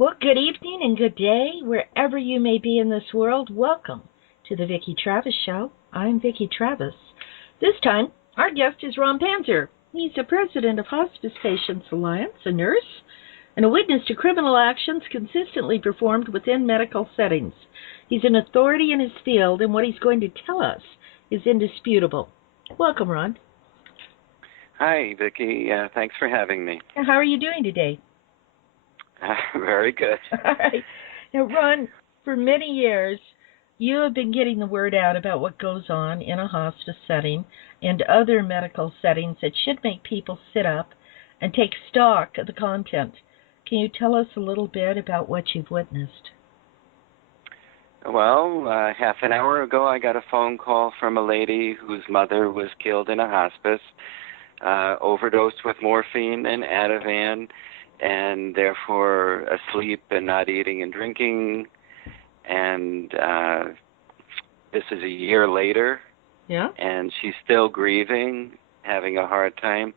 Well, good evening and good day, wherever you may be in this world. Welcome to the Vicki Travis Show. I'm Vicki Travis. This time, our guest is Ron Panzer. He's the president of Hospice Patients Alliance, a nurse, and a witness to criminal actions consistently performed within medical settings. He's an authority in his field, and what he's going to tell us is indisputable. Welcome, Ron. Hi, Vicki. Thanks for having me. How are you doing today? Very good. All right. Now, Ron, for many years, you have been getting the word out about what goes on in a hospice setting and other medical settings that should make people sit up and take stock of the content. Can you tell us a little bit about what you've witnessed? Well, half an hour ago, I got a phone call from a lady whose mother was killed in a hospice, overdosed with morphine and Ativan, and therefore asleep and not eating and drinking. And this is a year later, and she's still grieving, having a hard time.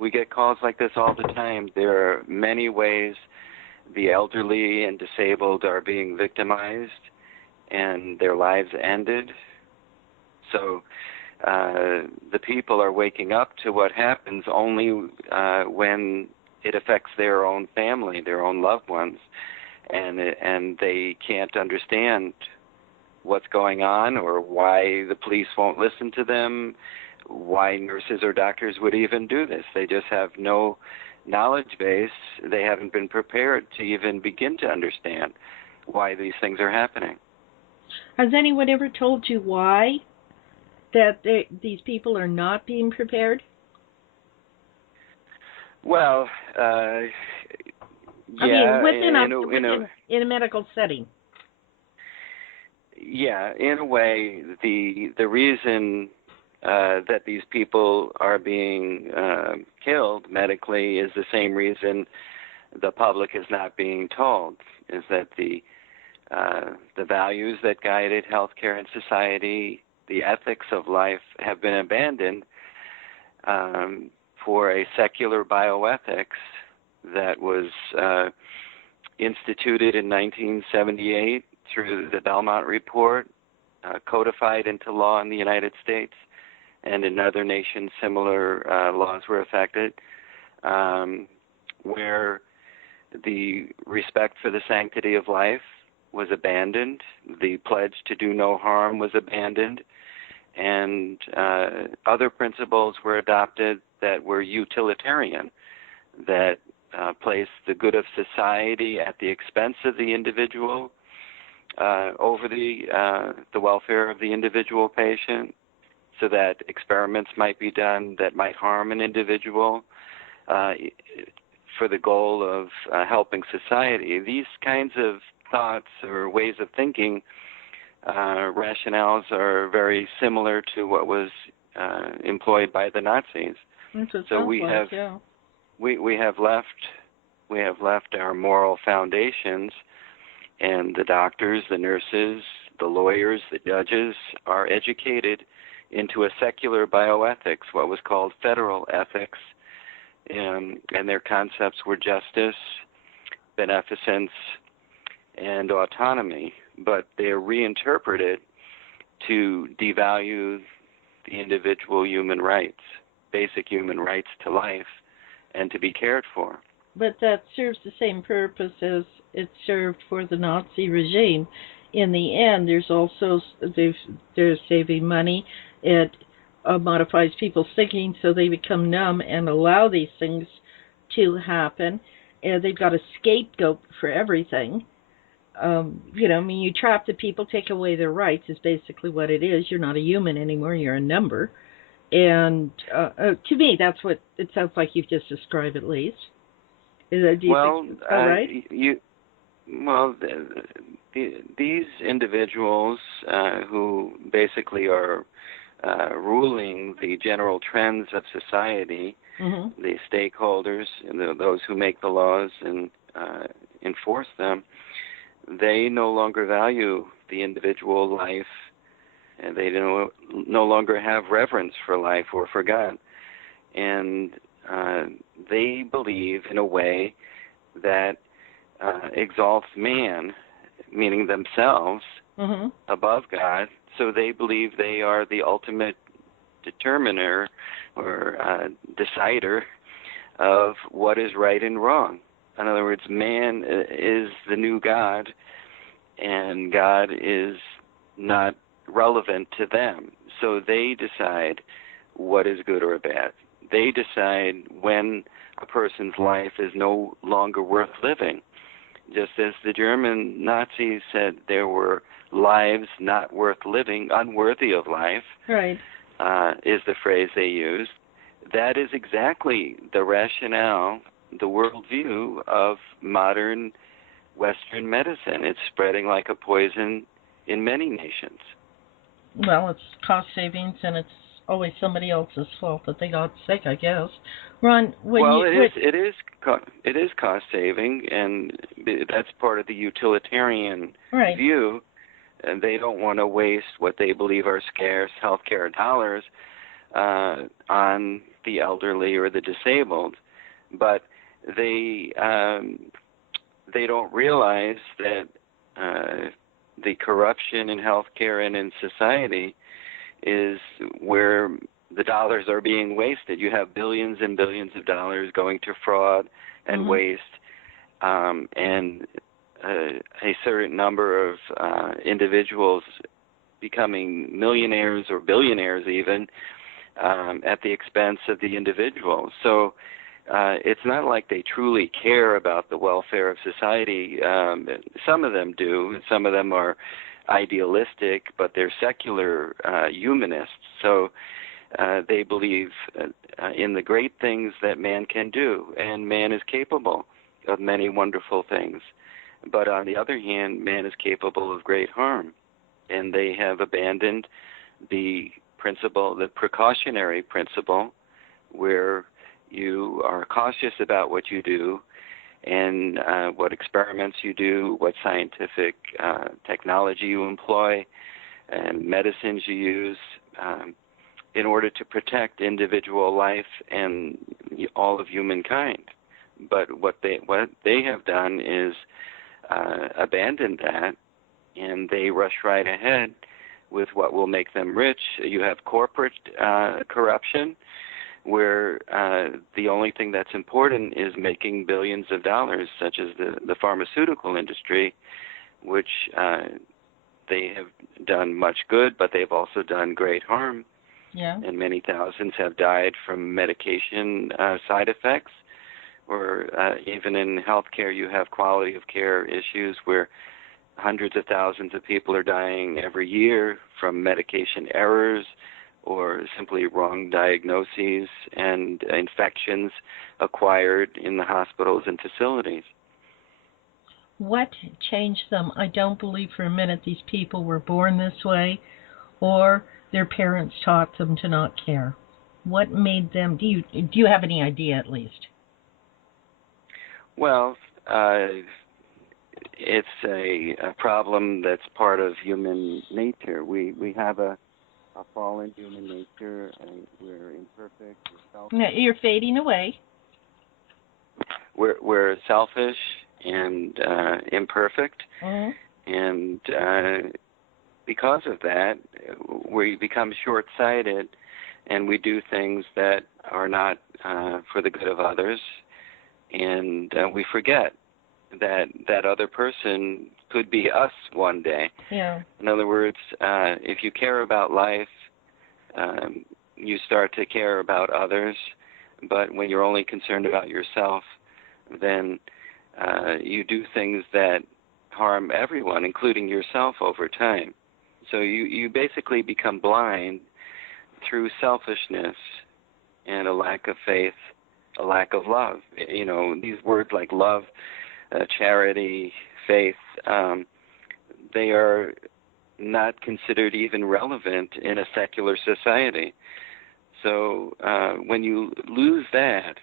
We get calls like this all the time. There are many ways the elderly and disabled are being victimized and their lives ended. So the people are waking up to what happens only when it affects their own family, their own loved ones, and they can't understand what's going on or why the police won't listen to them, why nurses or doctors would even do this. They just have no knowledge base. They haven't been prepared to even begin to understand why these things are happening. Has anyone ever told you why that these people are not being prepared? Well, in a medical setting. Yeah, in a way, the reason that these people are being killed medically is the same reason the public is not being told, is that the values that guided healthcare and society, the ethics of life, have been abandoned for a secular bioethics that was instituted in 1978 through the Belmont Report, codified into law in the United States, and in other nations similar laws were affected, where the respect for the sanctity of life was abandoned, the pledge to do no harm was abandoned, and other principles were adopted that were utilitarian, that placed the good of society at the expense of the individual over the welfare of the individual patient, so that experiments might be done that might harm an individual for the goal of helping society. These kinds of thoughts or ways of thinking, rationales, are very similar to what was employed by the Nazis. So we have left our moral foundations, and the doctors, the nurses, the lawyers, the judges are educated into a secular bioethics, what was called federal ethics, and their concepts were justice, beneficence, and autonomy, but they're reinterpreted to devalue the individual human rights, basic human rights to life and to be cared for. But that serves the same purpose as it served for the Nazi regime. In the end, there's also they're saving money. It modifies people's thinking so they become numb and allow these things to happen. They've got a scapegoat for everything. You trap the people, take away their rights is basically what it is. You're not a human anymore. You're a number. And to me, that's what it sounds like you've just described, at least. These individuals who basically are ruling the general trends of society, the stakeholders, and those who make the laws and enforce them, they no longer value the individual life, and they no longer have reverence for life or for God. And they believe, in a way, that exalts man, meaning themselves, Mhm. above God, so they believe they are the ultimate determiner or decider of what is right and wrong. In other words, man is the new God, and God is not relevant to them. So they decide what is good or bad. They decide when a person's life is no longer worth living. Just as the German Nazis said there were lives not worth living, unworthy of life, Right. is the phrase they used. That is exactly the rationale, the worldview of modern Western medicine. It's spreading like a poison in many nations. Well, it's cost savings, and it's always somebody else's fault that they got sick, I guess. Ron, when Well, you it is cost saving, and that's part of the utilitarian right. view. And they don't want to waste what they believe are scarce healthcare dollars on the elderly or the disabled, but they don't realize that the corruption in healthcare and in society is where the dollars are being wasted. You have billions and billions of dollars going to fraud and waste, and a certain number of individuals becoming millionaires or billionaires even at the expense of the individual. So it's not like they truly care about the welfare of society. Some of them do. Some of them are idealistic, but they're secular humanists. So they believe in the great things that man can do, and man is capable of many wonderful things. But on the other hand, man is capable of great harm, and they have abandoned the principle, the precautionary principle, where you are cautious about what you do and what experiments you do, what scientific technology you employ, and medicines you use in order to protect individual life and all of humankind. But what they have done is abandon that, and they rush right ahead with what will make them rich. You have corporate corruption, where the only thing that's important is making billions of dollars, such as the pharmaceutical industry, which they have done much good, but they've also done great harm. Yeah. And many thousands have died from medication side effects. Or even in healthcare, you have quality of care issues where hundreds of thousands of people are dying every year from medication errors or simply wrong diagnoses and infections acquired in the hospitals and facilities. What changed them? I don't believe for a minute these people were born this way or their parents taught them to not care. What made them, do you have any idea at least? Well, it's a problem that's part of human nature. We have a fallen human nature. We're imperfect. We're selfish. No, you're fading away. We're selfish and imperfect, and because of that, we become short-sighted, and we do things that are not for the good of others, and we forget that other person could be us one day. Yeah. In other words, if you care about life, you start to care about others, but when you're only concerned about yourself, then you do things that harm everyone, including yourself, over time. So you basically become blind through selfishness and a lack of faith, a lack of love. You know, these words like love, charity, faith, they are not considered even relevant in a secular society. So when you lose that,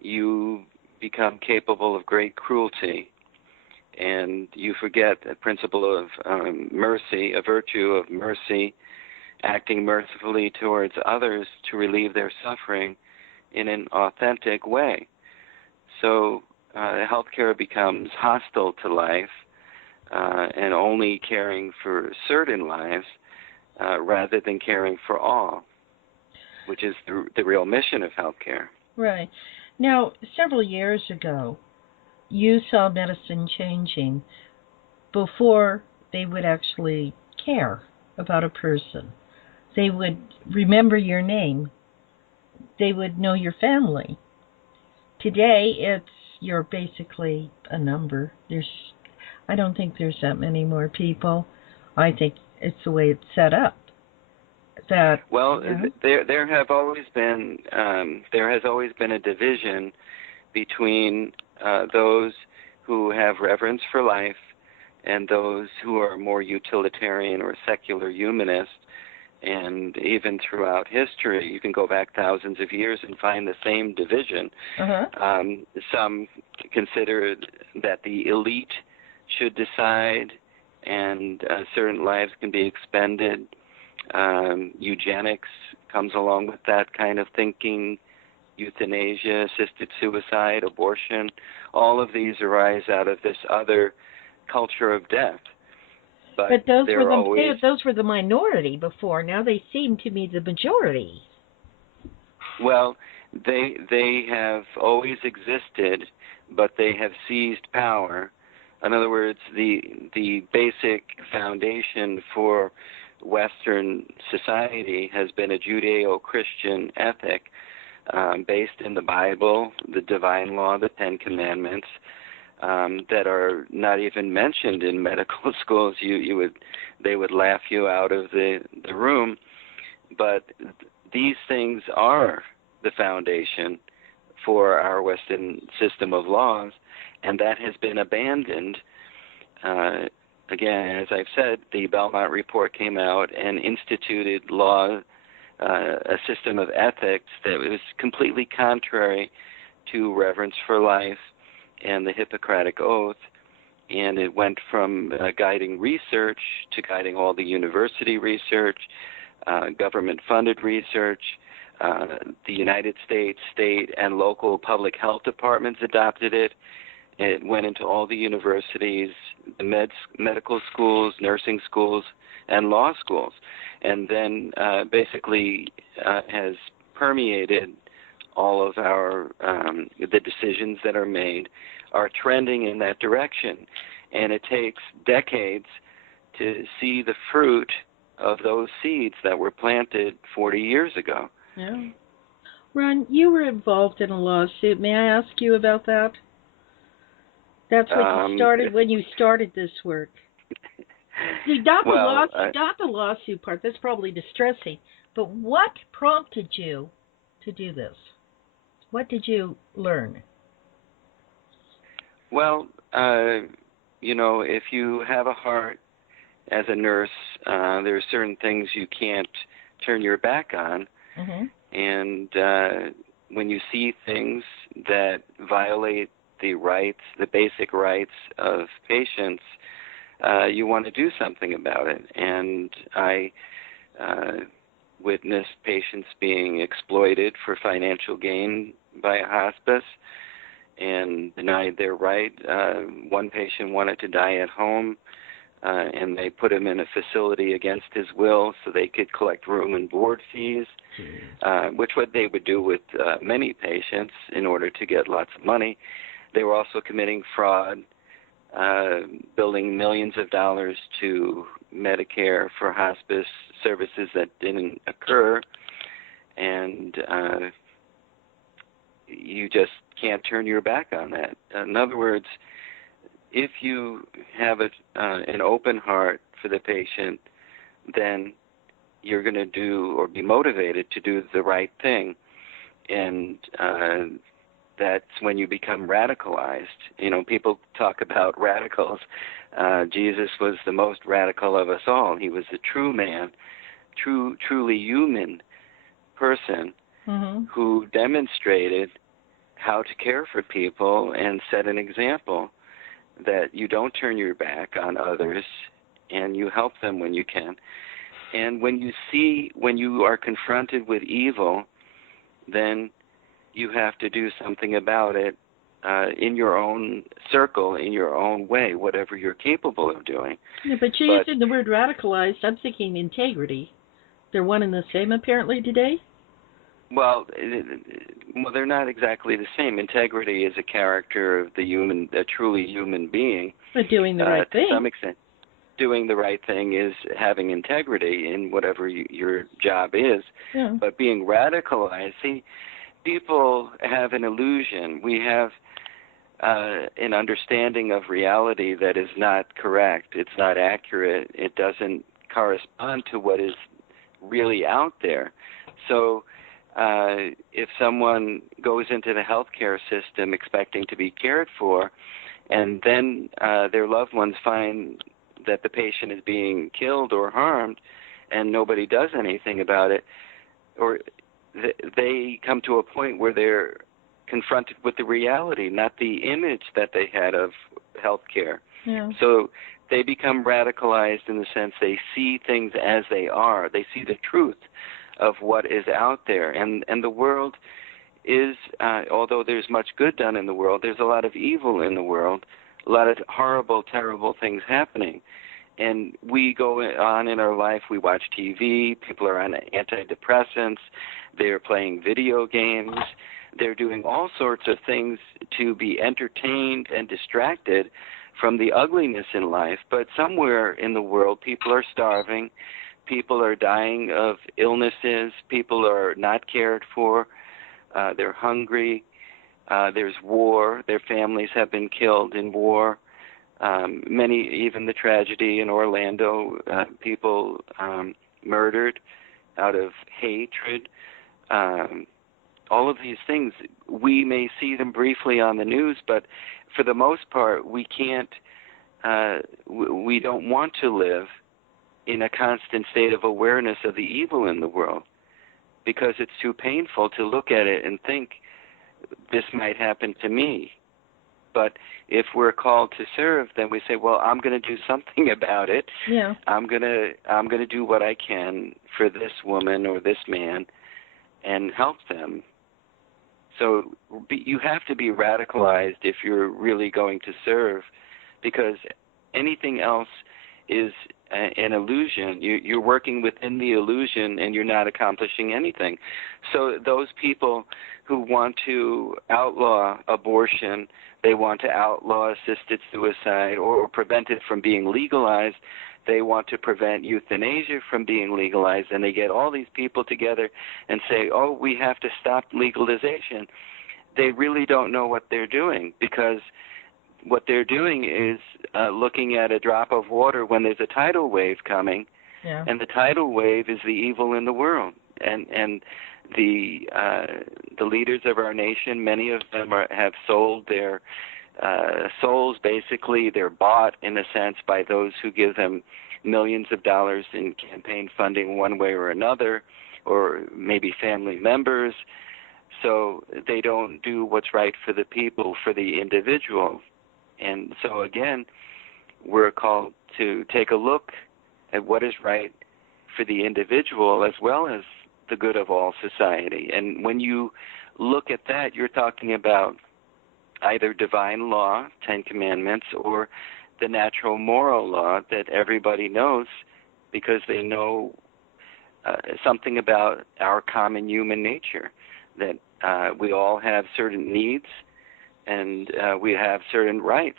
you become capable of great cruelty, and you forget the principle of mercy, a virtue of mercy, acting mercifully towards others to relieve their suffering in an authentic way. So healthcare becomes hostile to life and only caring for certain lives rather than caring for all, which is the real mission of healthcare. Right. Now, several years ago, you saw medicine changing before they would actually care about a person. They would remember your name. They would know your family. Today, you're basically a number. I don't think there's that many more people. I think it's the way it's set up. There has always been a division between those who have reverence for life and those who are more utilitarian or secular humanists. And even throughout history, you can go back thousands of years and find the same division. Some consider that the elite should decide, and certain lives can be expended. Eugenics comes along with that kind of thinking. Euthanasia, assisted suicide, abortion, all of these arise out of this other culture of death. But those were the minority before. Now they seem to be the majority. Well, they have always existed, but they have seized power. In other words, the basic foundation for Western society has been a Judeo-Christian ethic based in the Bible, the divine law, the Ten Commandments, that are not even mentioned in medical schools. They would laugh you out of the room. But these things are the foundation for our Western system of laws, and that has been abandoned. Again, as I've said, the Belmont Report came out and instituted a system of ethics that was completely contrary to reverence for life and the Hippocratic Oath, and it went from guiding research to guiding all the university research, government-funded research. The United States, state, and local public health departments adopted it. It went into all the universities, the medical schools, nursing schools, and law schools, and then basically has permeated all of our the decisions that are made are trending in that direction, and it takes decades to see the fruit of those seeds that were planted 40 years ago. Yeah. Ron, you were involved in a lawsuit. May I ask you about that? That's what you started when you started this work. See, not the lawsuit part. That's probably distressing. But what prompted you to do this? What did you learn? Well, if you have a heart as a nurse, there are certain things you can't turn your back on. Mm-hmm. And when you see things that violate the basic rights of patients, you want to do something about it. And I witnessed patients being exploited for financial gain by a hospice and denied their right. One patient wanted to die at home, and they put him in a facility against his will so they could collect room and board fees, which what they would do with many patients in order to get lots of money. They were also committing fraud, billing millions of dollars to Medicare for hospice services that didn't occur, and you just can't turn your back on that. In other words, if you have an open heart for the patient, then you're going to do or be motivated to do the right thing, and that's when you become radicalized. People talk about radicals. Jesus was the most radical of us all. He was a true man, truly human person, mm-hmm. who demonstrated how to care for people and set an example that you don't turn your back on others and you help them when you can. And when you are confronted with evil, then you have to do something about it in your own circle, in your own way, whatever you're capable of doing. Yeah, but you're using the word radicalized. I'm thinking integrity. They're one and the same apparently today? Well, they're not exactly the same. Integrity is a character of a truly human being. But doing the right thing. To some extent. Doing the right thing is having integrity in whatever your job is. Yeah. But being radicalized, see, people have an illusion. We have an understanding of reality that is not correct. It's not accurate. It doesn't correspond to what is really out there. So if someone goes into the healthcare system expecting to be cared for, and then their loved ones find that the patient is being killed or harmed, and nobody does anything about it, or they come to a point where they're confronted with the reality, not the image that they had of healthcare. Yeah. So they become radicalized in the sense they see things as they are. They see the truth of what is out there. And the world is, although there's much good done in the world, there's a lot of evil in the world, a lot of horrible, terrible things happening. And we go on in our life, we watch TV, people are on antidepressants, they're playing video games, they're doing all sorts of things to be entertained and distracted from the ugliness in life. But somewhere in the world, people are starving, people are dying of illnesses, people are not cared for, they're hungry, there's war, their families have been killed in war. Many, even the tragedy in Orlando, people murdered out of hatred. All of these things, we may see them briefly on the news, but for the most part, we can't, we don't want to live in a constant state of awareness of the evil in the world, because it's too painful to look at it and think, this might happen to me. But if we're called to serve, then we say, well, I'm going to do something about it. Yeah. I'm going to do what I can for this woman or this man and help them. So you have to be radicalized if you're really going to serve, because anything else is an illusion. You're working within the illusion and you're not accomplishing anything. So those people who want to outlaw abortion, they want to outlaw assisted suicide or prevent it from being legalized, they want to prevent euthanasia from being legalized, and they get all these people together and say, oh, we have to stop legalization. They really don't know what they're doing, because what they're doing is looking at a drop of water when there's a tidal wave coming, Yeah. and the tidal wave is the evil in the world. And the leaders of our nation, many of them have sold their souls. Basically, they're bought, in a sense, by those who give them millions of dollars in campaign funding one way or another, or maybe family members. So they don't do what's right for the people, for the individual. And so, again, we're called to take a look at what is right for the individual as well as the good of all society. And when you look at that, you're talking about either divine law, 10 Commandments, or the natural moral law that everybody knows, because they know something about our common human nature, that we all have certain needs and we have certain rights.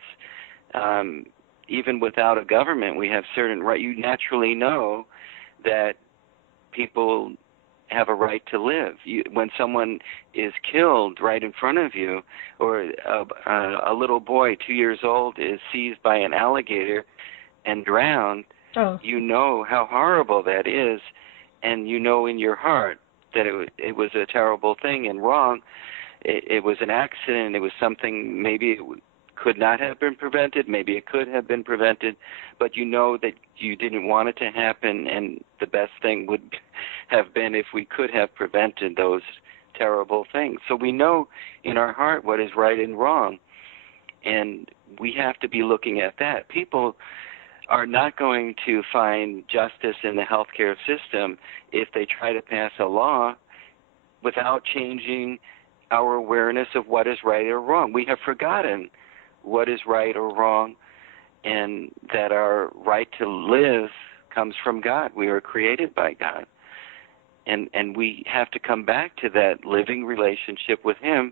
Even without a government, we have certain rights. You naturally know that people have a right to live. When someone is killed right in front of you, or a little boy 2 years old is seized by an alligator and drowned, you know how horrible that is, and you know in your heart that it was a terrible thing and wrong. It was an accident. It was something maybe it could not have been prevented. Maybe it could have been prevented, but you know that you didn't want it to happen, and the best thing would have been if we could have prevented those terrible things. So we know in our heart what is right and wrong, and we have to be looking at that. People are not going to find justice in the healthcare system if they try to pass a law without changing our awareness of what is right or wrong. We have forgotten what is right or wrong, and that our right to live comes from God. We are created by God. And we have to come back to that living relationship with Him.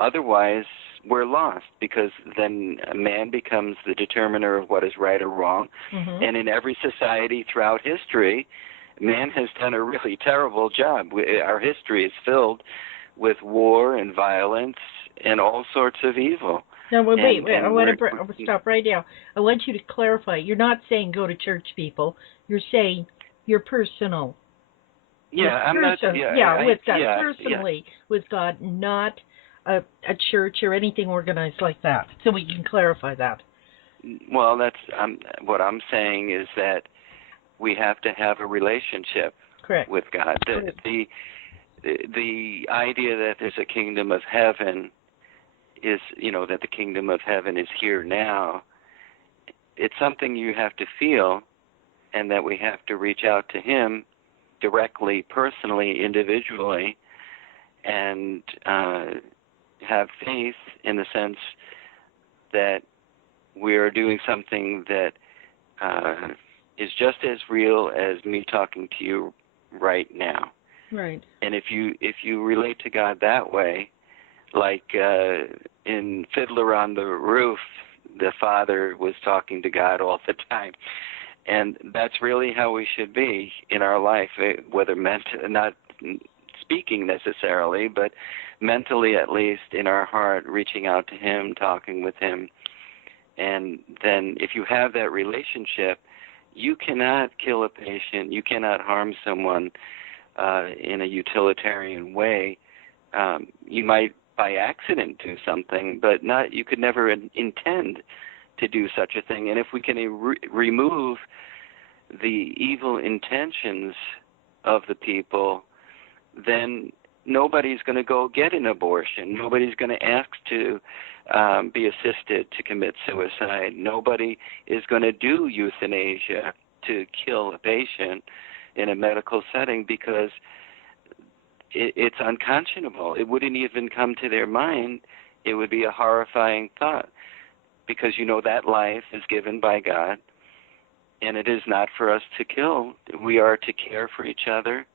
Otherwise, we're lost, because then man becomes the determiner of what is right or wrong. Mm-hmm. And in every society throughout history, man has done a really terrible job. Our history is filled with war and violence and all sorts of evil. No, wait. I want to stop right now. I want you to clarify. You're not saying go to church, people. You're saying you're personal. Yeah, I'm not. Yeah, with God, yeah, personally with God, not a church or anything organized like that. So we can clarify that. Well, that's what I'm saying is that we have to have a relationship Correct. with God. The idea that there's a kingdom of heaven is, that the kingdom of heaven is here now. It's something you have to feel, and that we have to reach out to Him directly, personally, individually, and have faith in the sense that we are doing something that is just as real as me talking to you right now. Right. And if you relate to God that way, like in Fiddler on the Roof, the father was talking to God all the time. And that's really how we should be in our life, whether not speaking necessarily, but mentally at least, in our heart, reaching out to Him, talking with Him. And then if you have that relationship, you cannot kill a patient, you cannot harm someone in a utilitarian way. You might by accident do something, but you could never intend to do such a thing. And if we can remove the evil intentions of the people, then nobody's going to go get an abortion. Nobody's going to ask to be assisted to commit suicide. Nobody is going to do euthanasia to kill a patient in a medical setting, because it's unconscionable. It wouldn't even come to their mind. It would be a horrifying thought, because that life is given by God, and it is not for us to kill. We are to care for each other,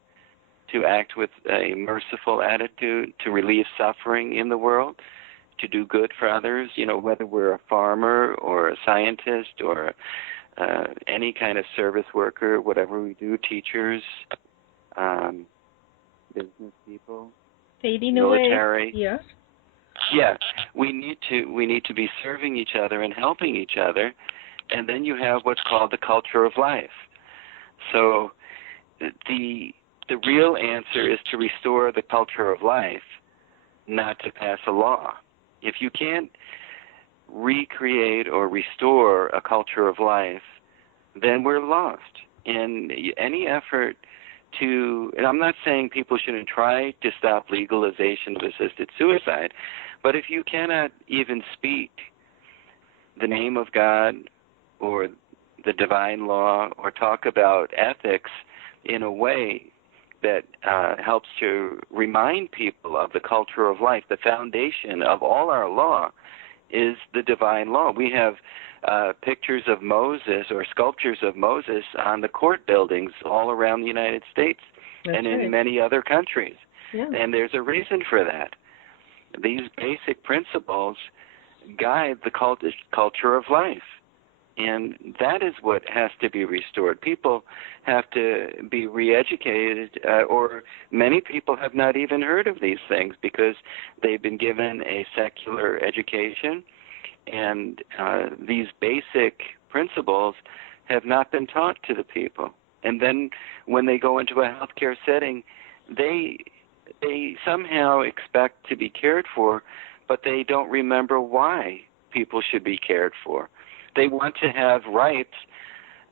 to act with a merciful attitude, to relieve suffering in the world, to do good for others, whether we're a farmer or a scientist or any kind of service worker, whatever we do, teachers, business people, fading military. Away. Yes. Yeah, we need to be serving each other and helping each other, and then you have what's called the culture of life. So the real answer is to restore the culture of life, not to pass a law. If you can't recreate or restore a culture of life, then we're lost. And any effort and I'm not saying people shouldn't try to stop legalization of assisted suicide, but if you cannot even speak the name of God or the divine law or talk about ethics in a way that helps to remind people of the culture of life, the foundation of all our law is the divine law. We have pictures of Moses or sculptures of Moses on the court buildings all around the United States. That's and in right. many other countries. Yeah. And there's a reason for that. These basic principles guide the culture of life. And that is what has to be restored. People have to be re-educated, or many people have not even heard of these things because they've been given a secular education, and these basic principles have not been taught to the people. And then when they go into a healthcare setting, they somehow expect to be cared for, but they don't remember why people should be cared for. They want to have rights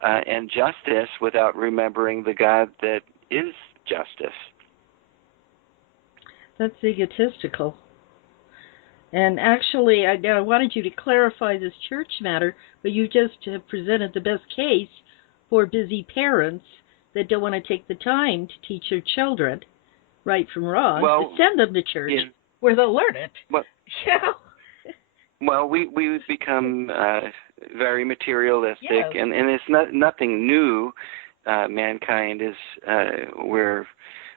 and justice without remembering the God that is justice. That's egotistical. And actually, I wanted you to clarify this church matter, but you just have presented the best case for busy parents that don't want to take the time to teach their children right from wrong, Well, to send them to church yeah, where they'll learn it. well, Yeah. well, we become very materialistic, Yes. and it's nothing new. Mankind is we're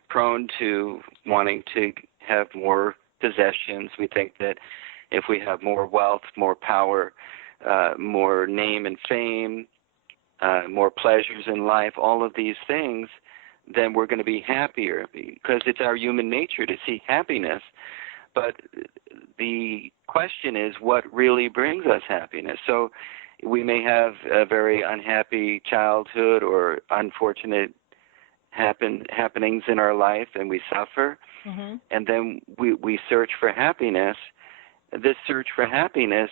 prone to wanting to have more possessions. We think that if we have more wealth, more power, more name and fame, more pleasures in life, all of these things, then we're going to be happier, because it's our human nature to seek happiness. But the question is, what really brings us happiness? So we may have a very unhappy childhood or unfortunate happenings in our life, and we suffer, Mm-hmm. and then we search for happiness. This search for happiness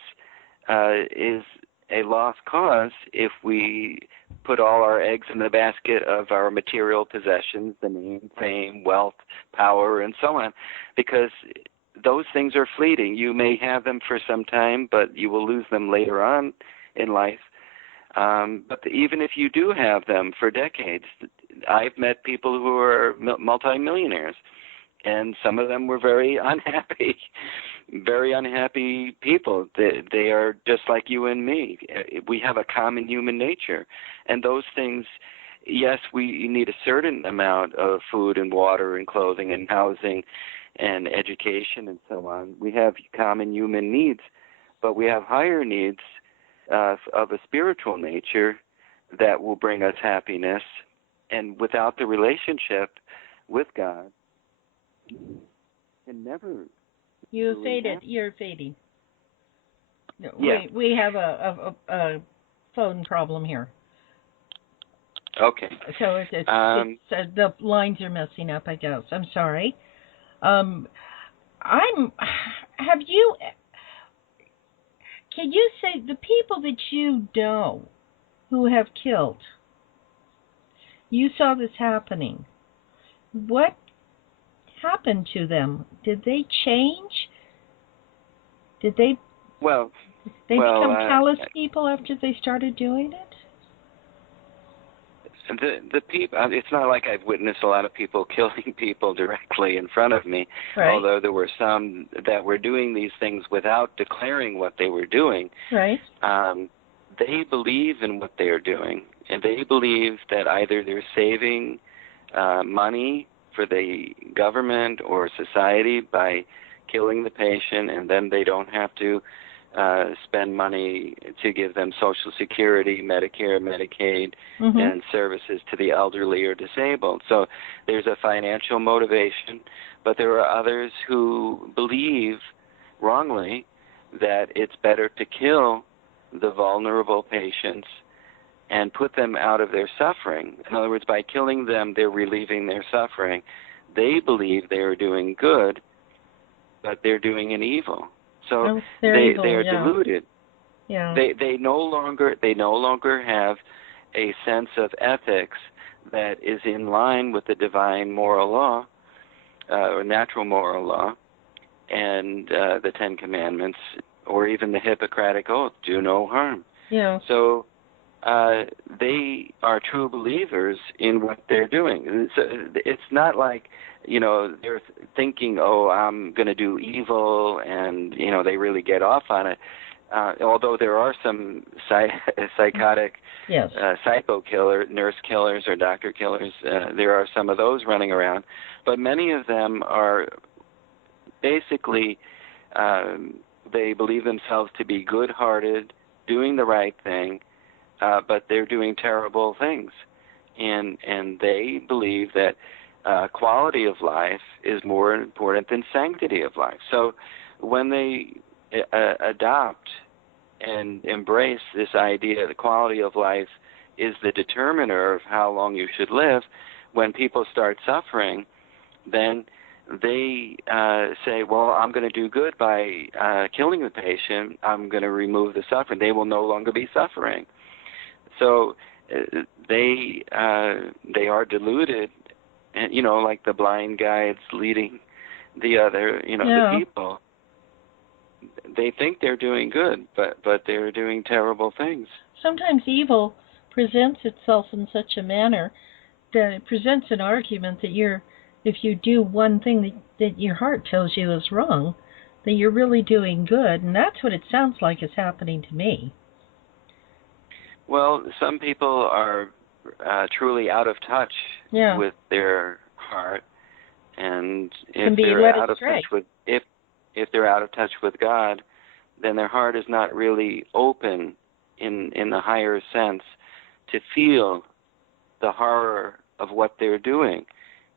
is a lost cause if we put all our eggs in the basket of our material possessions, the name, fame, wealth, power, and so on, because those things are fleeting. You may have them for some time, but you will lose them later on in life. But even if you do have them for decades, I've met people who are multimillionaires, and some of them were very unhappy people. They are just like you and me. We have a common human nature. And those things, yes, we need a certain amount of food and water and clothing and housing and education and so on. We have common human needs, but we have higher needs of a spiritual nature that will bring us happiness. And without the relationship with God, can never. You faded. You're fading. Yeah. We have a phone problem here. Okay. So it's the lines are messing up, I guess. I'm sorry. Can you say the people that you know who have killed, you saw this happening, what happened to them? Did they change? Did they become callous people after they started doing it? The people. It's not like I've witnessed a lot of people killing people directly in front of me. Right. Although there were some that were doing these things without declaring what they were doing. Right. They believe in what they are doing, and they believe that either they're saving money for the government or society by killing the patient, and then they don't have to spend money to give them Social Security, Medicare, Medicaid, Mm-hmm. and services to the elderly or disabled. So there's a financial motivation, but there are others who believe wrongly that it's better to kill the vulnerable patients and put them out of their suffering. In other words, by killing them, they're relieving their suffering. They believe they are doing good, but they're doing an evil. So they are deluded. Yeah. They no longer have a sense of ethics that is in line with the divine moral law or natural moral law and the Ten Commandments, or even the Hippocratic Oath, do no harm. Yeah. So they are true believers in what they're doing. So it's not like, they're thinking, oh, I'm going to do evil, and, they really get off on it. Although there are some psychotic yes. Psycho nurse killers or doctor killers, there are some of those running around. But many of them are basically, they believe themselves to be good-hearted, doing the right thing, but they're doing terrible things. And they believe that quality of life is more important than sanctity of life. So when they adopt and embrace this idea that quality of life is the determiner of how long you should live, when people start suffering, then they say, well, I'm going to do good by killing the patient. I'm going to remove the suffering. They will no longer be suffering. So they are deluded, and like the blind guides leading the other, the people. They think they're doing good, but they're doing terrible things. Sometimes evil presents itself in such a manner that it presents an argument that you're if you do one thing that your heart tells you is wrong, then you're really doing good, and that's what it sounds like is happening to me. Well, some people are truly out of touch Yeah. with their heart, and Can if be they're led out of astray. touch with if they're out of touch with God, then their heart is not really open in the higher sense to feel the horror of what they're doing,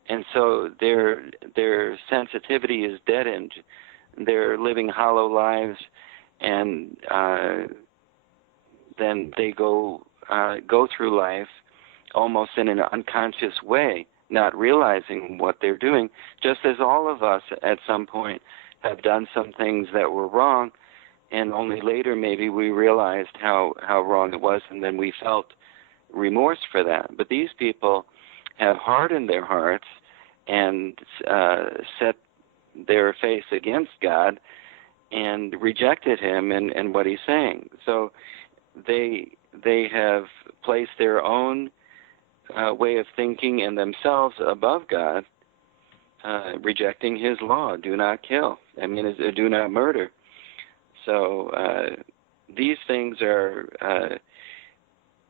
and so their sensitivity is deadened. They're living hollow lives, and then they go through life almost in an unconscious way, not realizing what they're doing, just as all of us at some point have done some things that were wrong, and only later maybe we realized how wrong it was, and then we felt remorse for that. But these people have hardened their hearts and set their face against God and rejected him and what he's saying. So they have placed their own way of thinking and themselves above God, rejecting his law, do not kill. I mean, do not murder. So these things are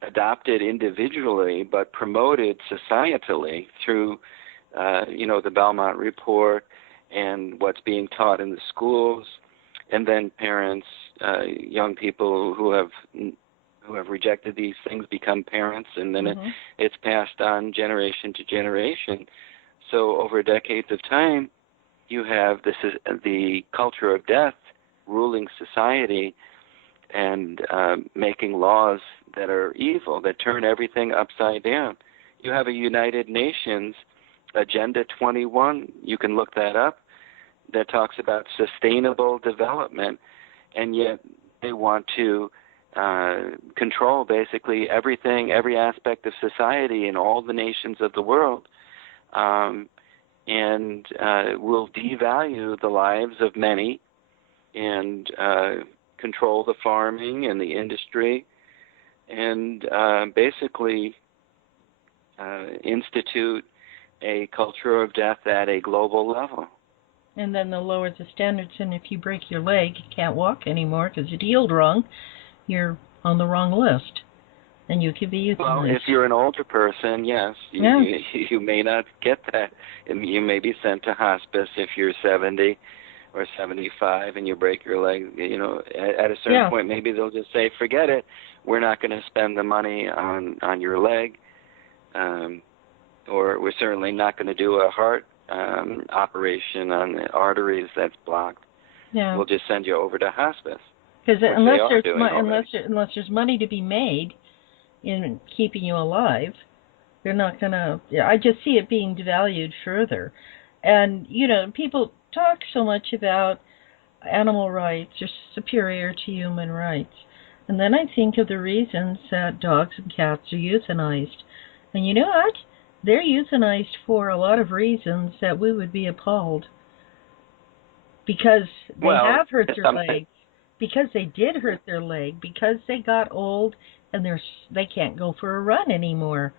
adopted individually but promoted societally through, the Belmont Report and what's being taught in the schools, and then parents, young people who have rejected these things become parents, and then it's passed on generation to generation. So over decades of time, you have the culture of death ruling society and making laws that are evil, that turn everything upside down. You have a United Nations Agenda 21, you can look that up, that talks about sustainable development, and yet they want to control basically everything, every aspect of society in all the nations of the world, and will devalue the lives of many and control the farming and the industry, and basically institute a culture of death at a global level. And then they'll lower the standards, and if you break your leg, you can't walk anymore because it healed wrong. You're on the wrong list, and you can be euthanized. Well, if you're an older person, yes, you may not get that. You may be sent to hospice if you're 70 or 75 and you break your leg. At a certain point, maybe they'll just say, forget it. We're not going to spend the money on your leg, or we're certainly not going to do a heart operation on the arteries that's blocked. Yeah. We'll just send you over to hospice. Because unless there's money to be made in keeping you alive, they're not going to. I just see it being devalued further. And people talk so much about animal rights are superior to human rights, and then I think of the reasons that dogs and cats are euthanized. And you know what? They're euthanized for a lot of reasons that we would be appalled. Because they have hurt their leg. Because they did hurt their leg. Because they got old and they can't go for a run anymore.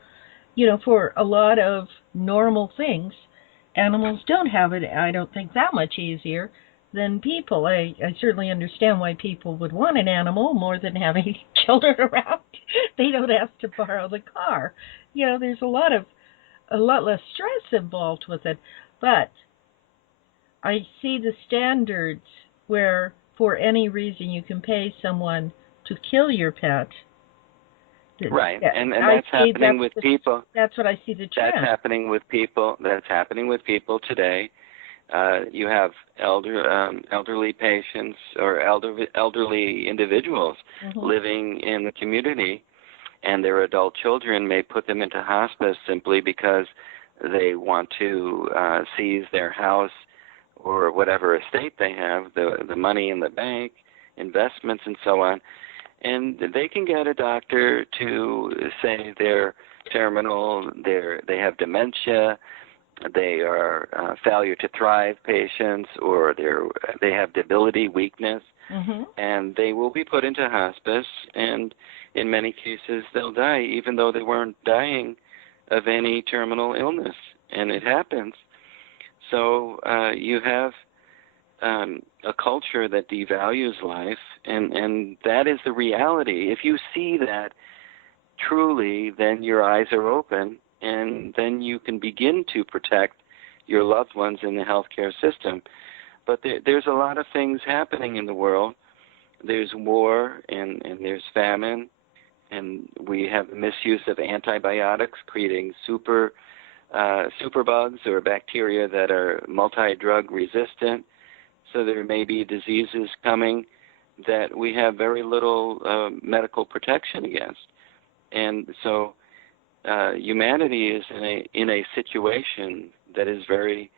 For a lot of normal things, animals don't have it, I don't think, that much easier than people. I certainly understand why people would want an animal more than having children around. They don't have to borrow the car. There's a lot less stress involved with it. But I see the standards where for any reason you can pay someone to kill your pet. Right, and that's happening with people. That's what I see the trend. That's happening with people. That's happening with people today. You have elderly patients or elderly individuals living in the community, and their adult children may put them into hospice simply because they want to seize their house or whatever estate they have, the money in the bank, investments, and so on. And they can get a doctor to say they're terminal, they have dementia, they are failure to thrive patients, or they have debility, weakness, and they will be put into hospice, and in many cases they'll die, even though they weren't dying of any terminal illness. And it happens. So you have a culture that devalues life, and that is the reality. If you see that truly, then your eyes are open, and then you can begin to protect your loved ones in the healthcare system. But there's a lot of things happening in the world. There's war, and there's famine, and we have misuse of antibiotics, creating superbugs or bacteria that are multi-drug resistant. So there may be diseases coming that we have very little medical protection against. And so humanity is in a situation that is very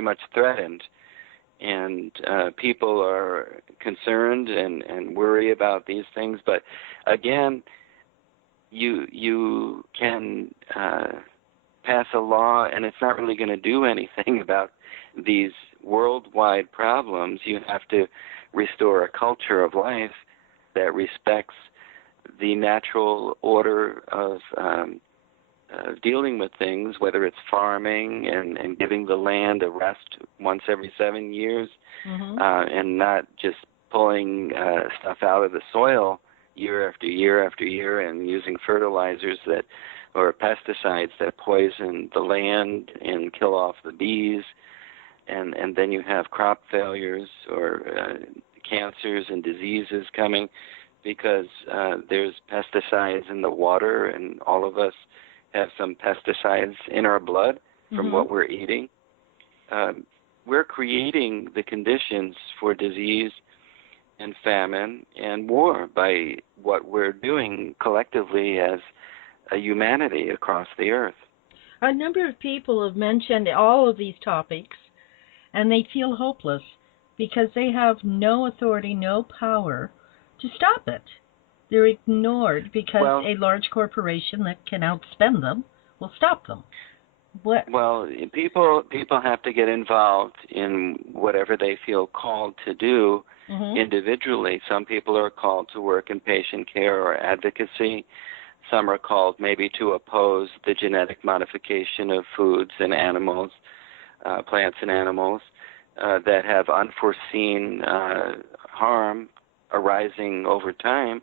much threatened. And people are concerned and worry about these things. But again, you can pass a law, and it's not really going to do anything about these worldwide problems. You have to restore a culture of life that respects the natural order of dealing with things, whether it's farming and giving the land a rest once every 7 years, and not just pulling stuff out of the soil year after year after year and using fertilizers or pesticides that poison the land and kill off the bees, and then you have crop failures or cancers and diseases coming because there's pesticides in the water, and all of us have some pesticides in our blood from what we're eating. We're creating the conditions for disease and famine and war by what we're doing collectively as a humanity across the earth. A number of people have mentioned all of these topics, and they feel hopeless because they have no authority, no power to stop it. They're ignored because a large corporation that can outspend them will stop them. Well, people have to get involved in whatever they feel called to do individually. Some people are called to work in patient care or advocacy. Some are called maybe to oppose the genetic modification of foods and animals, plants and animals, that have unforeseen harm arising over time.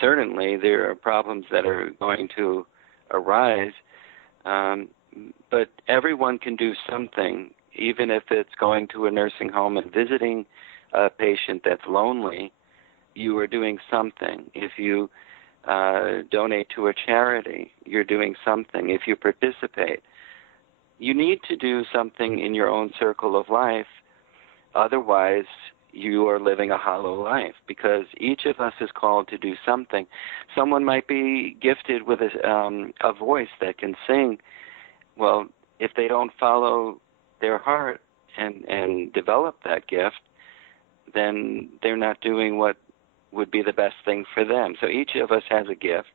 Certainly, there are problems that are going to arise, but everyone can do something, even if it's going to a nursing home and visiting a patient that's lonely. You are doing something. If you donate to a charity, you're doing something. If you participate, you need to do something in your own circle of life. Otherwise, you are living a hollow life, because each of us is called to do something. Someone might be gifted with a voice that can sing. Well, if they don't follow their heart and develop that gift, then they're not doing what would be the best thing for them. So each of us has a gift,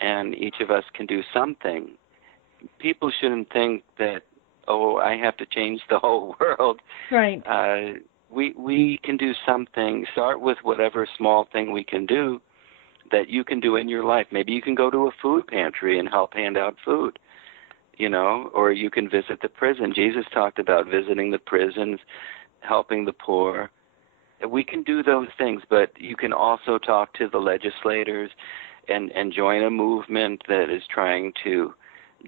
and each of us can do something. People shouldn't think that, oh, I have to change the whole world. Right. We can do something. Start with whatever small thing we can do that you can do in your life. Maybe you can go to a food pantry and help hand out food, or you can visit the prison. Jesus talked about visiting the prisons, helping the poor. We can do those things, but you can also talk to the legislators and join a movement that is trying to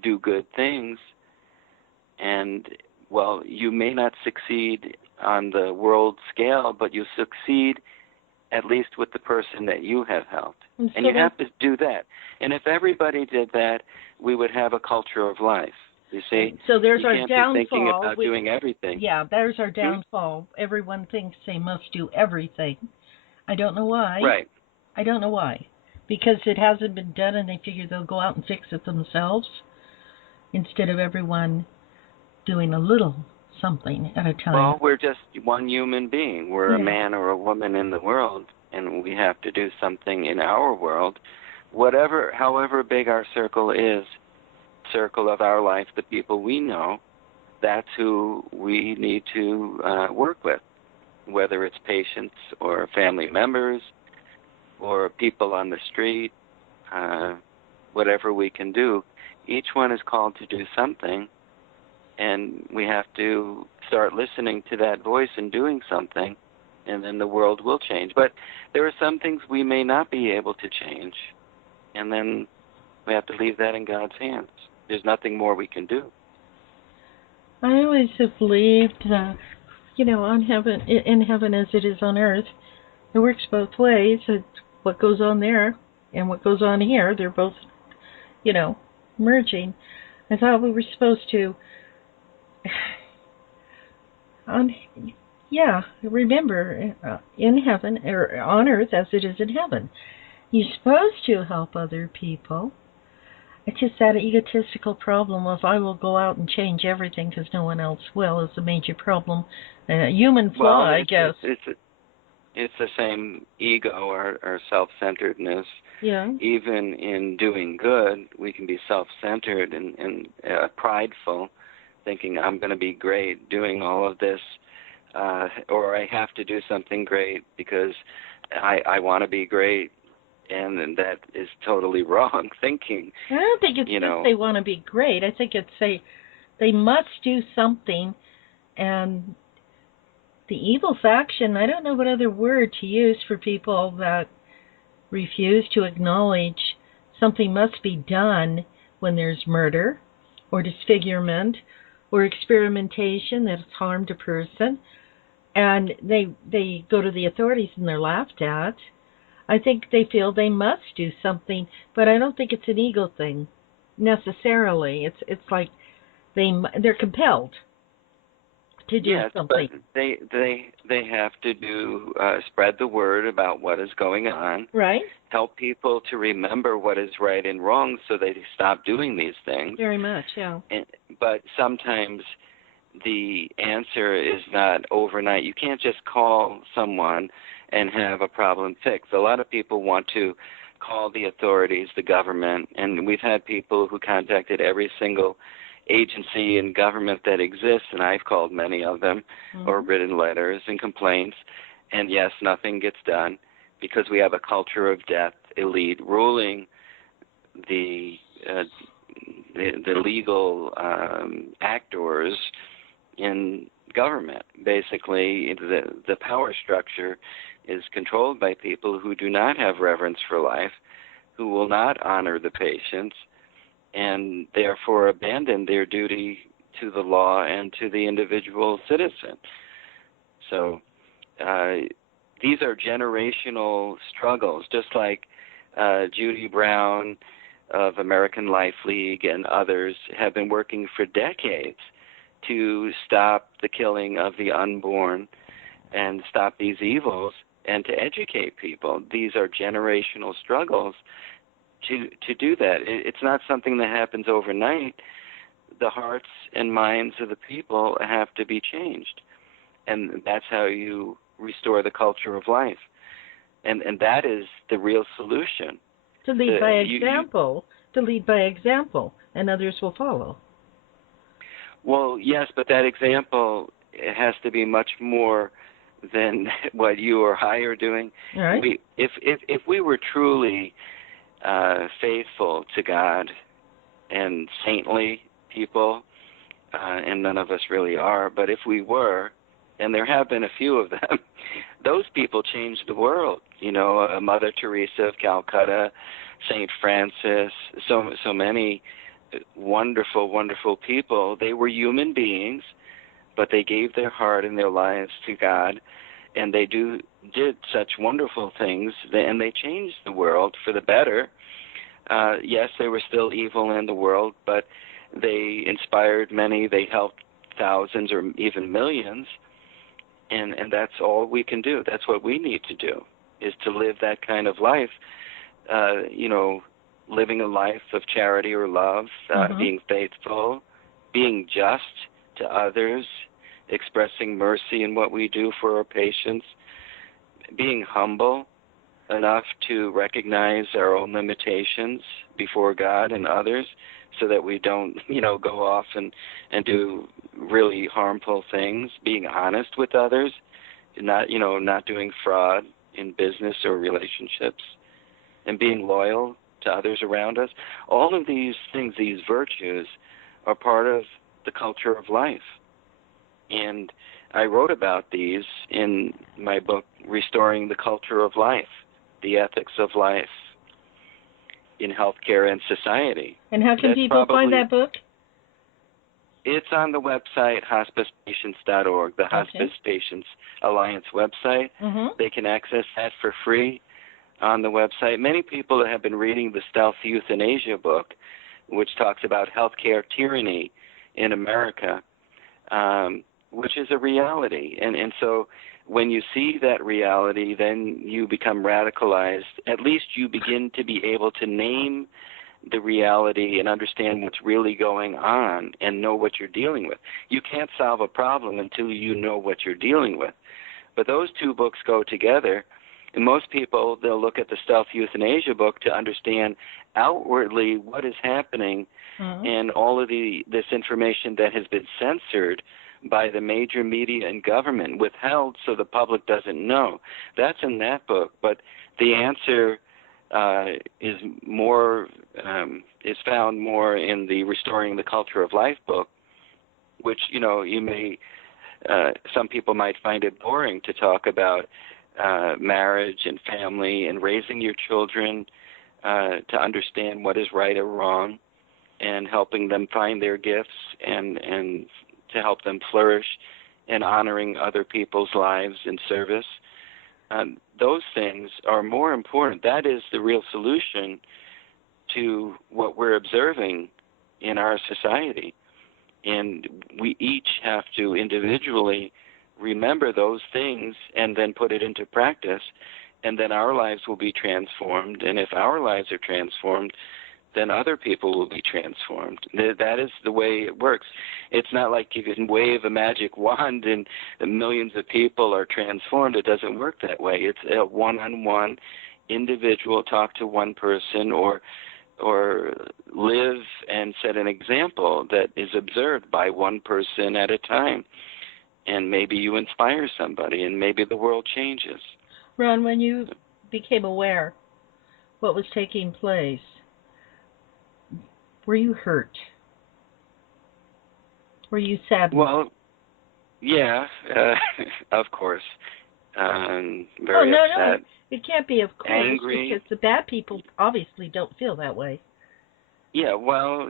do good things. And, well, you may not succeed on the world scale, but you succeed at least with the person that you have helped. And you have to do that. And if everybody did that, we would have a culture of life. You see? So there's you our can't downfall. Be thinking about doing everything. Yeah, there's our downfall. Everyone thinks they must do everything. I don't know why. Right. I don't know why. Because it hasn't been done, and they figure they'll go out and fix it themselves, instead of everyone doing a little something at a time. Well, we're just one human being. We're a man or a woman in the world, and we have to do something in our world. However big our circle is, circle of our life, the people we know, that's who we need to work with, whether it's patients or family members or people on the street, whatever we can do. Each one is called to do something, and we have to start listening to that voice and doing something, and then the world will change. But there are some things we may not be able to change, and then we have to leave that in God's hands. There's nothing more we can do. I always have believed, on heaven, in heaven as it is on earth, it works both ways. It's what goes on there and what goes on here. They're both, merging. I thought we were supposed to, remember, in heaven, or on earth as it is in heaven. You're supposed to help other people. It's just that egotistical problem of I will go out and change everything because no one else will is a major problem. Human flaw, I guess. It's the same ego or self-centeredness. Yeah. Even in doing good, we can be self-centered and prideful, thinking I'm going to be great doing all of this, or I have to do something great because I want to be great. And that is totally wrong thinking. I don't think it's just they want to be great. I think it's they must do something, and the evil faction, I don't know what other word to use for people that refuse to acknowledge something must be done when there's murder or disfigurement or experimentation that has harmed a person, and they go to the authorities and they're laughed at. I think they feel they must do something, but I don't think it's an ego thing necessarily. It's like they're compelled to do something. Yes, but they have to do spread the word about what is going on. Right. Help people to remember what is right and wrong so they stop doing these things. Very much, yeah. But sometimes the answer is not overnight. You can't just call someone and have a problem fixed. A lot of people want to call the authorities, the government, and we've had people who contacted every single agency in government that exists, and I've called many of them, or written letters and complaints, and yes, nothing gets done because we have a culture of death elite ruling the legal actors in government. Basically, the power structure is controlled by people who do not have reverence for life, who will not honor the patients, and therefore abandon their duty to the law and to the individual citizen. So these are generational struggles, just like Judy Brown of American Life League and others have been working for decades to stop the killing of the unborn and stop these evils and to educate people. These are generational struggles to do that. It's not something that happens overnight. The hearts and minds of the people have to be changed. And that's how you restore the culture of life. And that is the real solution. To lead by example. To lead by example, and others will follow. Well, yes, but that example has to be much more than what you or I are doing. All right. If we were truly faithful to God and saintly people, and none of us really are, but if we were, and there have been a few of them, those people changed the world. Mother Teresa of Calcutta, St. Francis, so many wonderful, wonderful people. They were human beings, but they gave their heart and their lives to God, and they did such wonderful things, and they changed the world for the better. Yes, they were still evil in the world, but they inspired many. They helped thousands or even millions, and that's all we can do. That's what we need to do, is to live that kind of life, living a life of charity or love, being faithful, being just to others, expressing mercy in what we do for our patients, being humble enough to recognize our own limitations before God and others so that we don't, go off and do really harmful things, being honest with others, not doing fraud in business or relationships, and being loyal to others around us. All of these things, these virtues, are part of the culture of life. And I wrote about these in my book, Restoring the Culture of Life, The Ethics of Life in Healthcare and Society. And how can people find that book? It's on the website, hospicepatients.org, the Hospice Patients Alliance website. They can access that for free on the website. Many people have been reading the Stealth Euthanasia book, which talks about healthcare tyranny in America, which is a reality. And so when you see that reality, then you become radicalized. At least you begin to be able to name the reality and understand what's really going on and know what you're dealing with. You can't solve a problem until you know what you're dealing with. But those two books go together. And most people, they'll look at the Stealth Euthanasia book to understand outwardly what is happening and all of this information that has been censored by the major media and government, withheld so the public doesn't know. That's in that book. But the answer is found more in the Restoring the Culture of Life book, which, you may, some people might find it boring to talk about marriage and family and raising your children to understand what is right or wrong and helping them find their gifts and to help them flourish and honoring other people's lives in service. Those things are more important. That is the real solution to what we're observing in our society. And we each have to individually remember those things and then put it into practice, and then our lives will be transformed. And if our lives are transformed, then other people will be transformed. That is the way it works. It's not like you can wave a magic wand and millions of people are transformed. It doesn't work that way. It's a one-on-one individual, talk to one person, or live and set an example that is observed by one person at a time. And maybe you inspire somebody, and maybe the world changes. Ron, when you became aware what was taking place, were you hurt? Were you sad? Well, yeah, of course. Very upset. No. It can't be, of course, angry. Because the bad people obviously don't feel that way. Yeah, well,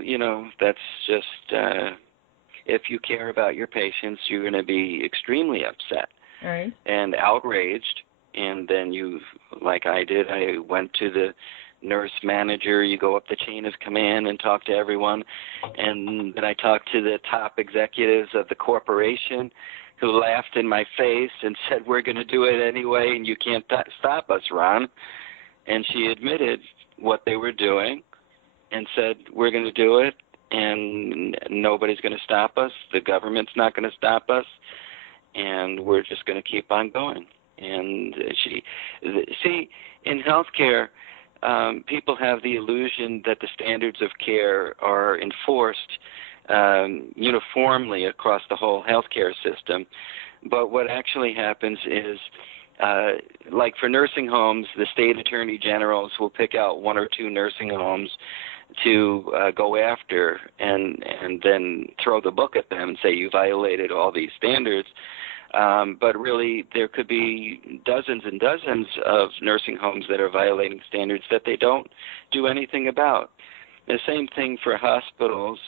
that's just, if you care about your patients, you're going to be extremely upset and outraged. And then you, like I did, I went to the nurse manager. You go up the chain of command and talk to everyone. And then I talked to the top executives of the corporation, who laughed in my face and said, "We're going to do it anyway, and you can't stop us, Ron." And she admitted what they were doing and said, "We're going to do it, and nobody's going to stop us. The government's not going to stop us, and we're just going to keep on going." And see, in healthcare, people have the illusion that the standards of care are enforced uniformly across the whole healthcare system. But what actually happens is, like for nursing homes, the state attorney generals will pick out one or two nursing homes to go after and then throw the book at them and say, "You violated all these standards." But really, there could be dozens and dozens of nursing homes that are violating standards that they don't do anything about. The same thing for hospitals.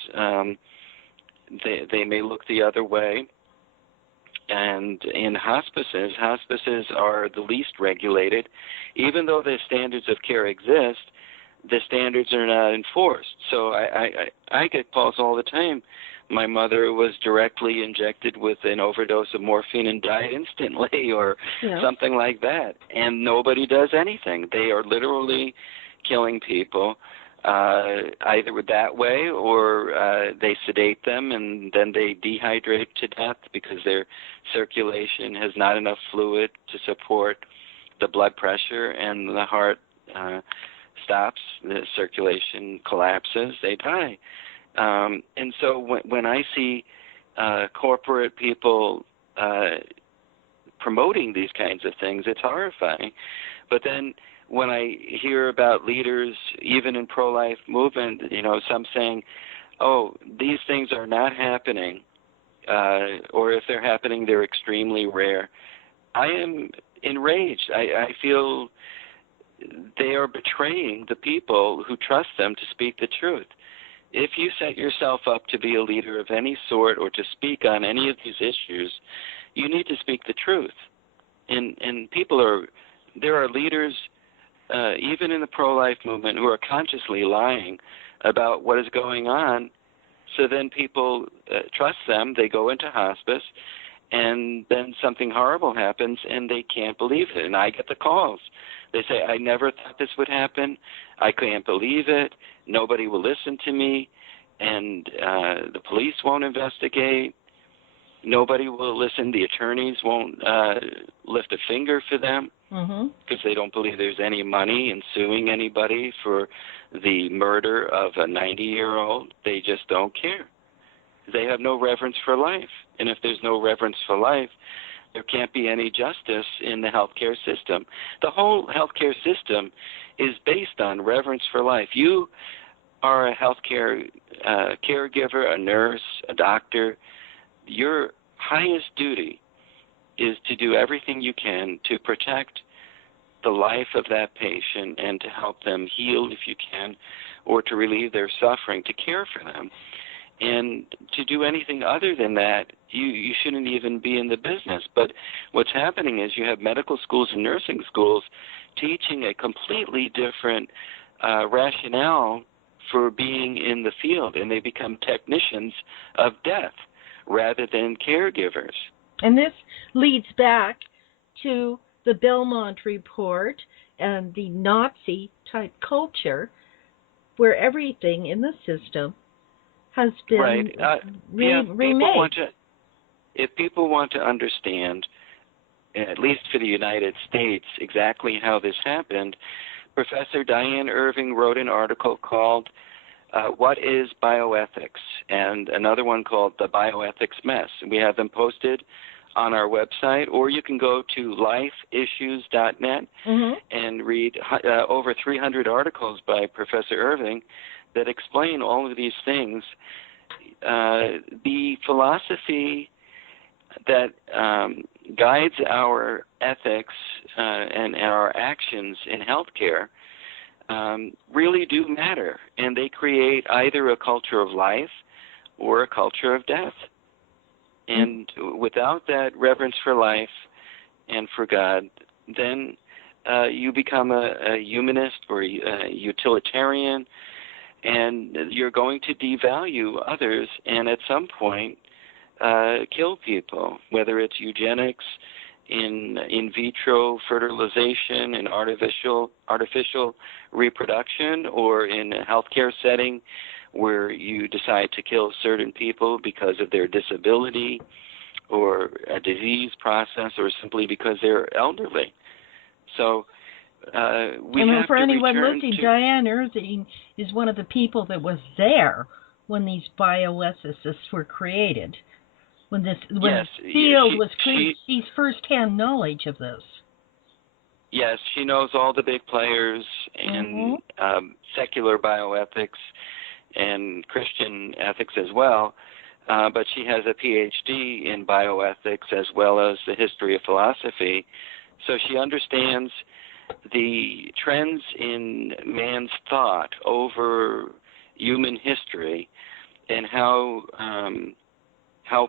They may look the other way. And in hospices are the least regulated. Even though the standards of care exist, the standards are not enforced. So I get calls all the time. My mother was directly injected with an overdose of morphine and died instantly, or something like that. And nobody does anything. They are literally killing people, either that way or they sedate them and then they dehydrate to death because their circulation has not enough fluid to support the blood pressure, and the heart stops, the circulation collapses, they die. And so when I see corporate people promoting these kinds of things, it's horrifying. But then when I hear about leaders, even in pro-life movement, some saying, oh, these things are not happening, or if they're happening, they're extremely rare, I am enraged. I feel they are betraying the people who trust them to speak the truth. If you set yourself up to be a leader of any sort or to speak on any of these issues, you need to speak the truth. And there are leaders, even in the pro-life movement, who are consciously lying about what is going on. So then people trust them. They go into hospice, and then something horrible happens, and they can't believe it. And I get the calls. They say, I never thought this would happen. I can't believe it. Nobody will listen to me, and the police won't investigate. Nobody will listen. The attorneys won't lift a finger for them because they don't believe there's any money in suing anybody for the murder of a 90-year-old. They just don't care. They have no reverence for life. And if there's no reverence for life, there can't be any justice in the healthcare system. The whole healthcare system is based on reverence for life. You are a healthcare caregiver, a nurse, a doctor. Your highest duty is to do everything you can to protect the life of that patient and to help them heal if you can, or to relieve their suffering, to care for them. And to do anything other than that, you shouldn't even be in the business. But what's happening is you have medical schools and nursing schools teaching a completely different rationale for being in the field, and they become technicians of death rather than caregivers. And this leads back to the Belmont Report and the Nazi-type culture, where everything in the system has been remade. If people want to understand, at least for the United States, exactly how this happened, Professor Diane Earthing wrote an article called What is Bioethics? And another one called The Bioethics Mess. We have them posted on our website, or you can go to lifeissues.net and read over 300 articles by Professor Earthing that explain all of these things. The philosophy that guides our ethics and our actions in healthcare really do matter, and they create either a culture of life or a culture of death. And without that reverence for life and for God, then you become a humanist or a utilitarian, and you're going to devalue others and at some point kill people, whether it's eugenics, in vitro fertilization, in artificial reproduction, or in a healthcare setting where you decide to kill certain people because of their disability or a disease process or simply because they're elderly. So for anyone listening, Diane Earthing is one of the people that was there when these bioethicists were created. When the field was created, she's first-hand knowledge of this. Yes, she knows all the big players in secular bioethics and Christian ethics as well, but she has a PhD in bioethics as well as the history of philosophy, so she understands the trends in man's thought over human history and how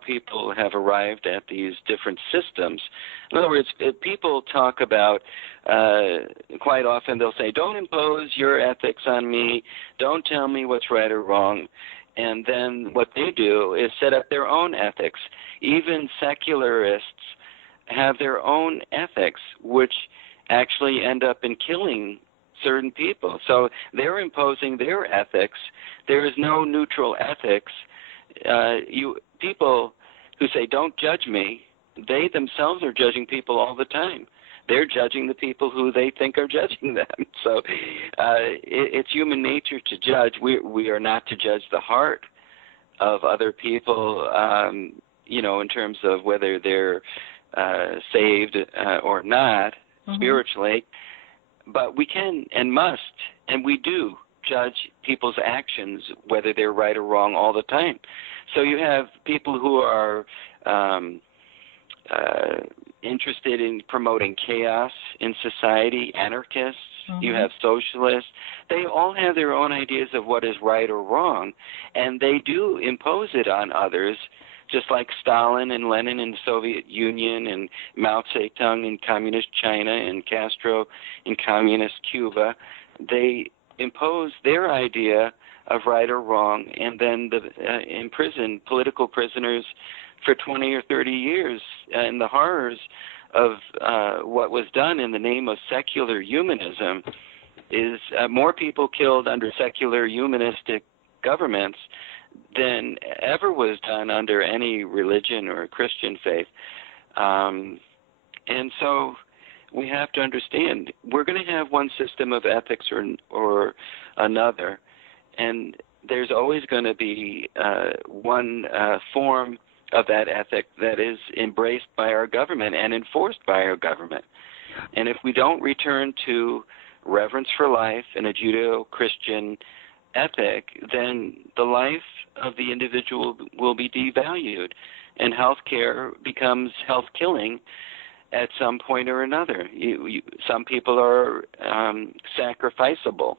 people have arrived at these different systems. In other words, if people talk about, quite often they'll say, don't impose your ethics on me, don't tell me what's right or wrong. And then what they do is set up their own ethics. Even secularists have their own ethics, which actually end up in killing certain people. So they're imposing their ethics. There is no neutral ethics. People who say, don't judge me, they themselves are judging people all the time. They're judging the people who they think are judging them. So it's human nature to judge. We are not to judge the heart of other people, in terms of whether they're saved or not spiritually. But we can and must, and we do, judge people's actions, whether they're right or wrong, all the time. So you have people who are interested in promoting chaos in society, anarchists. You have socialists. They all have their own ideas of what is right or wrong, and they do impose it on others, just like Stalin and Lenin in the Soviet Union and Mao Zedong in communist China and Castro in communist Cuba. They impose their idea of right or wrong and then imprison political prisoners for 20 or 30 years. And the horrors of what was done in the name of secular humanism is more people killed under secular humanistic governments than ever was done under any religion or Christian faith. And so we have to understand we're going to have one system of ethics or another, and there's always going to be one form of that ethic that is embraced by our government and enforced by our government. And if we don't return to reverence for life and a Judeo-Christian ethic, then the life of the individual will be devalued, and health care becomes health killing at some point or another. Some people are sacrificable,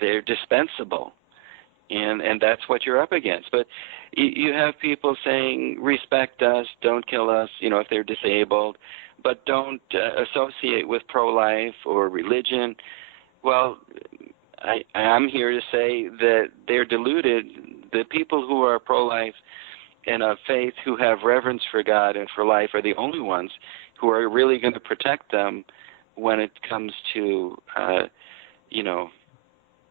they're dispensable, and that's what you're up against. But you have people saying, respect us, don't kill us, if they're disabled, but don't associate with pro-life or religion. Well, I'm here to say that they're deluded. The people who are pro-life and of faith, who have reverence for God and for life, are the only ones who are really going to protect them when it comes to,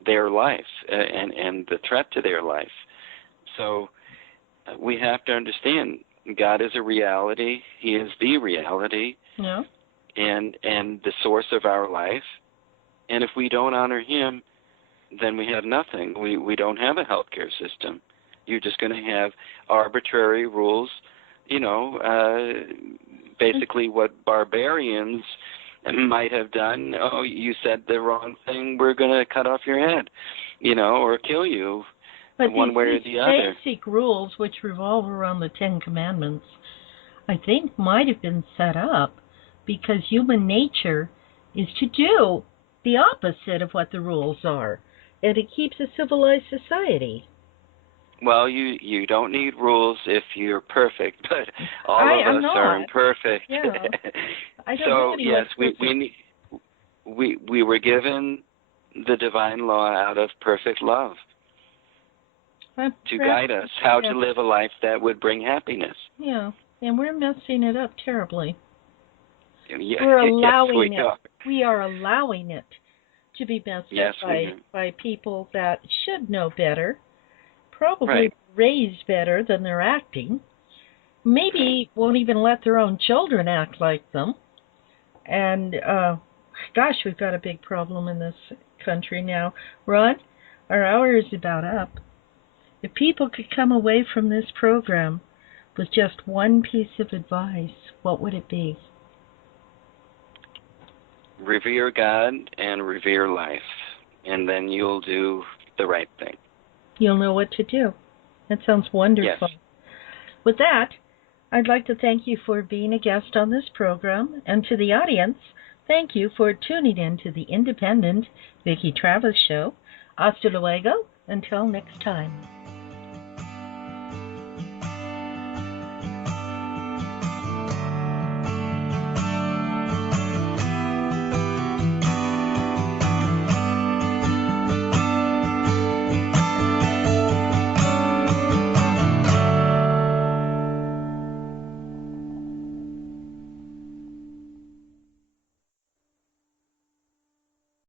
their life and the threat to their life. So we have to understand God is a reality. He is the reality, and the source of our life. And if we don't honor Him, then we have nothing. We don't have a healthcare system. You're just going to have arbitrary rules, basically what barbarians might have done. Oh, you said the wrong thing, we're going to cut off your head, or kill you, but one way or the other. Basic rules, which revolve around the Ten Commandments, I think might have been set up because human nature is to do the opposite of what the rules are, and it keeps a civilized society. Well, you don't need rules if you're perfect, but all of us are imperfect. Yeah. I don't so know yes, we were given the divine law out of perfect love to guide us how to live a life that would bring happiness. Yeah, and we're messing it up terribly. Yeah, we're allowing yes, we are allowing it to be messed up by people that should know better, probably raised better than they're acting, maybe won't even let their own children act like them. And gosh, we've got a big problem in this country now. Ron, our hour is about up. If people could come away from this program with just one piece of advice, what would it be? Revere God and revere life, and then you'll do the right thing. You'll know what to do. That sounds wonderful. Yes. With that, I'd like to thank you for being a guest on this program, and to the audience, thank you for tuning in to the independent Vicki Travis Show. Hasta luego. Until next time.